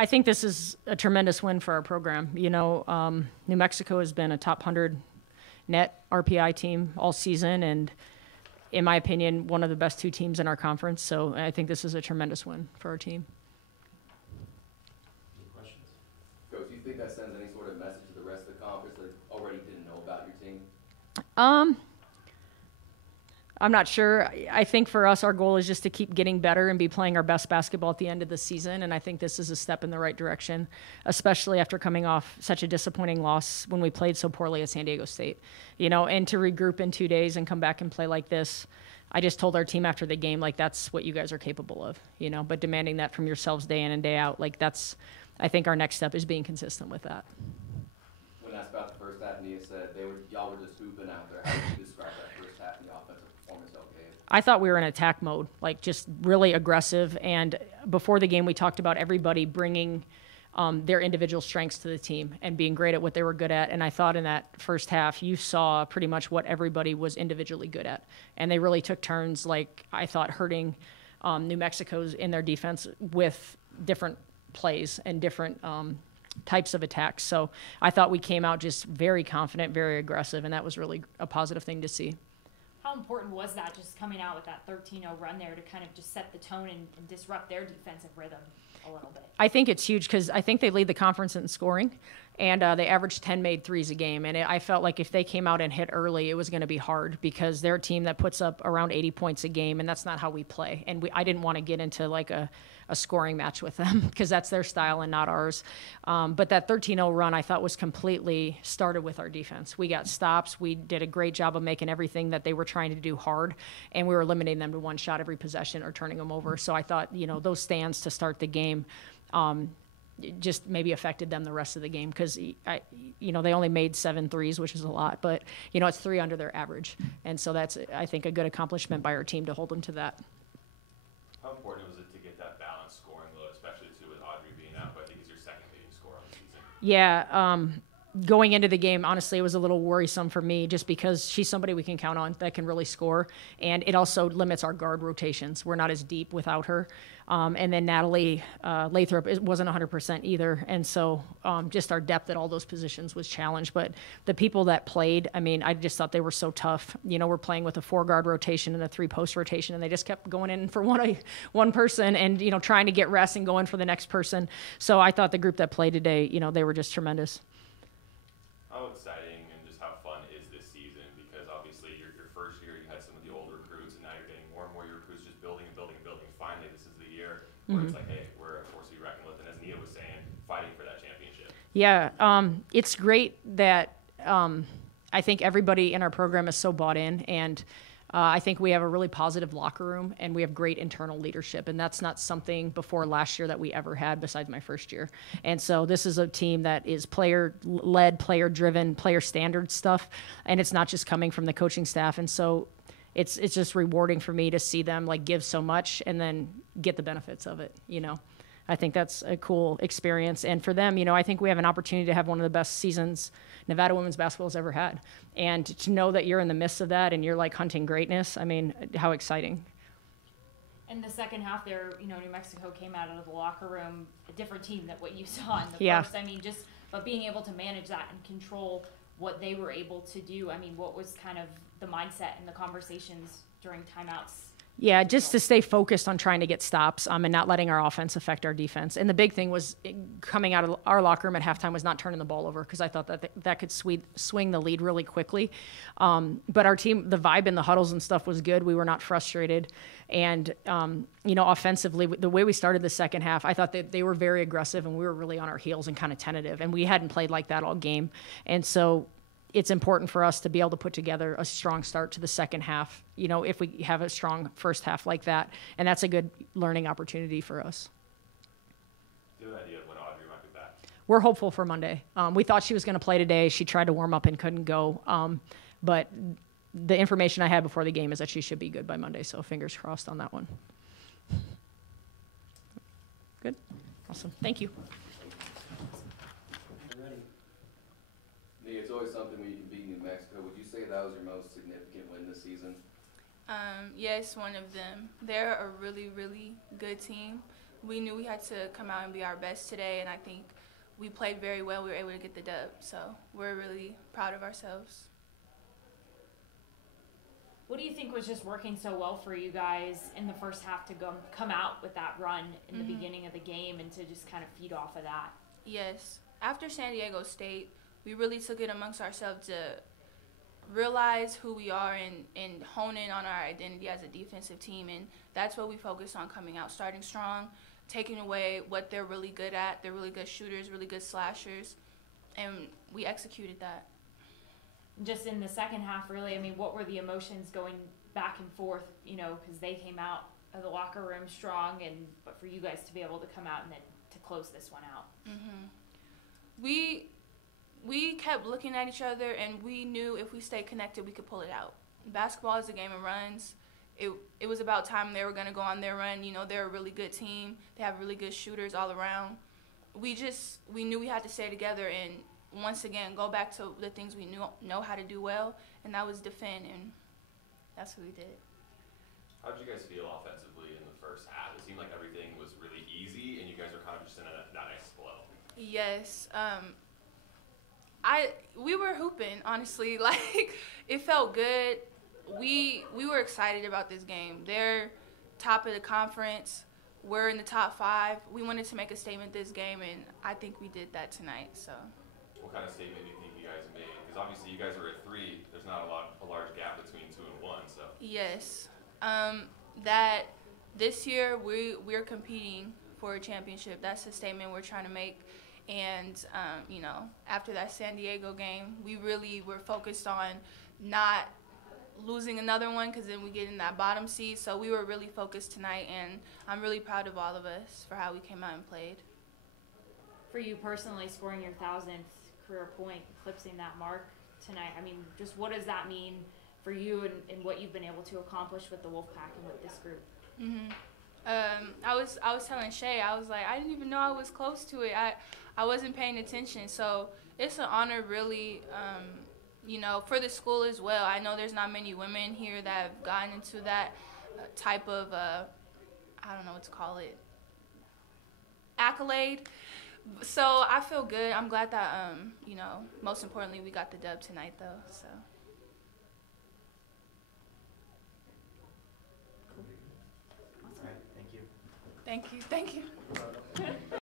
I think this is a tremendous win for our program. New Mexico has been a top 100 net RPI team all season, and in my opinion, one of the best two teams in our conference. So I think this is a tremendous win for our team. Any questions? Coach, do you think that sends any sort of message to the rest of the conference that already didn't know about your team? I'm not sure. I think for us, our goal is just to keep getting better and be playing our best basketball at the end of the season. And I think this is a step in the right direction, especially after coming off such a disappointing loss when we played so poorly at San Diego State. And to regroup in 2 days and come back and play like this, I just told our team after the game, like, that's what you guys are capable of, but demanding that from yourselves day in and day out, like, I think our next step is being consistent with that. When asked about the first half, Nia said y'all were just hooping out there. How would you describe that first half and the offensive performance y'all gave? I thought we were in attack mode, like just really aggressive. And before the game, we talked about everybody bringing their individual strengths to the team and being great at what they were good at. And I thought in that first half, you saw pretty much what everybody was individually good at. And they really took turns, like I thought, hurting New Mexico's in their defense with different plays and different types of attacks. So I thought we came out just very confident, very aggressive, and that was really a positive thing to see. How important was that, just coming out with that 13-0 run there to kind of just set the tone and disrupt their defensive rhythm a little bit? I think it's huge because I think they lead the conference in scoring, and they averaged 10 made threes a game. And I felt like if they came out and hit early, it was going to be hard because they're a team that puts up around 80 points a game, and that's not how we play. And I didn't want to get into like a scoring match with them because that's their style and not ours. But that 13-0 run I thought was completely started with our defense. We got stops. We did a great job of making everything that they were trying to do hard, and we were limiting them to one shot every possession or turning them over. So I thought, those stands to start the game just maybe affected them the rest of the game because, they only made 7 threes, which is a lot. But, it's 3 under their average. And so that's, I think, a good accomplishment by our team to hold them to that. How important was it to get that balanced scoring load, especially too with Audrey being out, who I think is your second leading scorer on the season? Yeah, going into the game, honestly, it was a little worrisome for me just because she's somebody we can count on that can really score. And it also limits our guard rotations. We're not as deep without her. And then Natalie Lathrop wasn't 100% either. And so just our depth at all those positions was challenged. But the people that played, I just thought they were so tough. We're playing with a 4-guard rotation and a 3-post rotation, and they just kept going in for one person and, trying to get rest and going for the next person. So I thought the group that played today, they were just tremendous. How exciting and just how fun is this season? Because obviously your first year you had some of the old recruits, and now you're getting more and more your recruits just building and building and building. Finally, this is the year where it's like, hey, we're a force to be reckoned with, and as Nia was saying, fighting for that championship. Yeah, it's great that I think everybody in our program is so bought in, and I think we have a really positive locker room, and we have great internal leadership, and that's not something before last year that we ever had besides my first year. And so this is a team that is player-led, player-driven, player-standard stuff, and it's not just coming from the coaching staff. And so it's just rewarding for me to see them like give so much and then get the benefits of it, I think that's a cool experience. And for them, I think we have an opportunity to have one of the best seasons Nevada women's basketball has ever had. And to know that you're in the midst of that and you're like hunting greatness, how exciting. In the second half there, New Mexico came out of the locker room a different team than what you saw in the first. But being able to manage that and control what they were able to do, what was kind of the mindset and the conversations during timeouts? Yeah, just to stay focused on trying to get stops and not letting our offense affect our defense. And the big thing was coming out of our locker room at halftime was not turning the ball over because I thought that could swing the lead really quickly. But our team, the vibe in the huddles and stuff was good. We were not frustrated. And, offensively, the way we started the second half, I thought that they were very aggressive and we were really on our heels and kind of tentative. And we hadn't played like that all game. And so it's important for us to be able to put together a strong start to the second half, if we have a strong first half like that. And that's a good learning opportunity for us. Do you have an idea of when Audrey might be back? We're hopeful for Monday. We thought she was going to play today. She tried to warm up and couldn't go. But the information I had before the game is that she should be good by Monday. So fingers crossed on that one. Good. Awesome. Thank you. It's always something when you can beat New Mexico. Would you say that was your most significant win this season? Yes, one of them. They're a really, really good team. we knew we had to come out and be our best today, and I think we played very well. We were able to get the dub, so we're really proud of ourselves. What do you think was just working so well for you guys in the first half to come out with that run in the beginning of the game and to just kind of feed off of that? Yes. After San Diego State, we really took it amongst ourselves to realize who we are and hone in on our identity as a defensive team. And that's what we focused on coming out, starting strong, taking away what they're really good at. They're really good shooters, really good slashers, and we executed that. Just in the second half, really, I mean, what were the emotions going back and forth, you know, because they came out of the locker room strong, but for you guys to be able to come out and then to close this one out? We kept looking at each other, and we knew if we stayed connected, we could pull it out. Basketball is a game of runs. It was about time they were going to go on their run. You know, they're a really good team. They have really good shooters all around. We knew we had to stay together and, once again, go back to the things we know how to do well, and that was defend, and that's what we did. How did you guys feel offensively in the first half? It seemed like everything was really easy, and you guys were kind of just in that nice flow. Yes. We were hooping, honestly. Like, it felt good. We were excited about this game. They're top of the conference. We're in the top 5. We wanted to make a statement this game, and I think we did that tonight. So. What kind of statement do you think you guys made? Because obviously you guys are at 3. There's not a large gap between 2 and 1. So. Yes. That this year we're competing for a championship. That's the statement we're trying to make. And, you know, after that San Diego game, we really were focused on not losing another one because then we get in that bottom seed. So we were really focused tonight, and I'm really proud of all of us for how we came out and played. For you personally, scoring your 1,000th career point, eclipsing that mark tonight, I mean, just what does that mean for you and what you've been able to accomplish with the Wolfpack and with this group? I was telling Shay, I was like, I didn't even know I was close to it. I wasn't paying attention. So it's an honor, really, you know, for the school as well. I know there's not many women here that have gotten into that type of, I don't know what to call it, accolade. So I feel good. I'm glad that, you know, most importantly, we got the dub tonight, though. So. All right, thank you. Thank you.